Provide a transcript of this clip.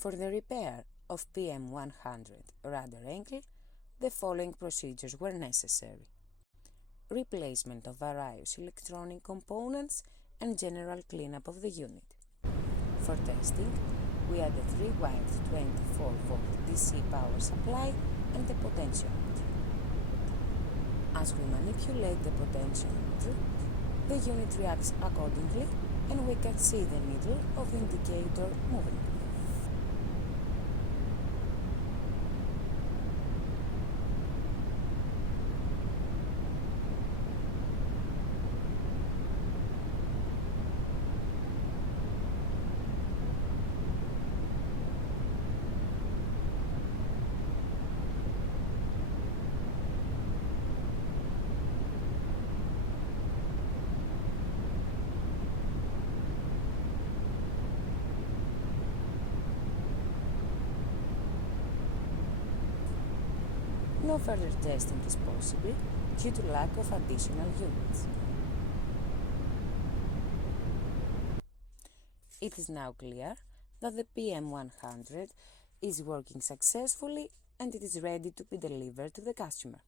For the repair of PM-100 Radder ankle, the following procedures were necessary: replacement of various electronic components and general cleanup of the unit. For testing, we added 3-wired 24-volt DC power supply and a potentiometer. As we manipulate the potentiometer, the unit reacts accordingly and we can see the needle of the indicator moving. No further testing is possible due to lack of additional units. It is now clear that the PM-100 is working successfully and it is ready to be delivered to the customer.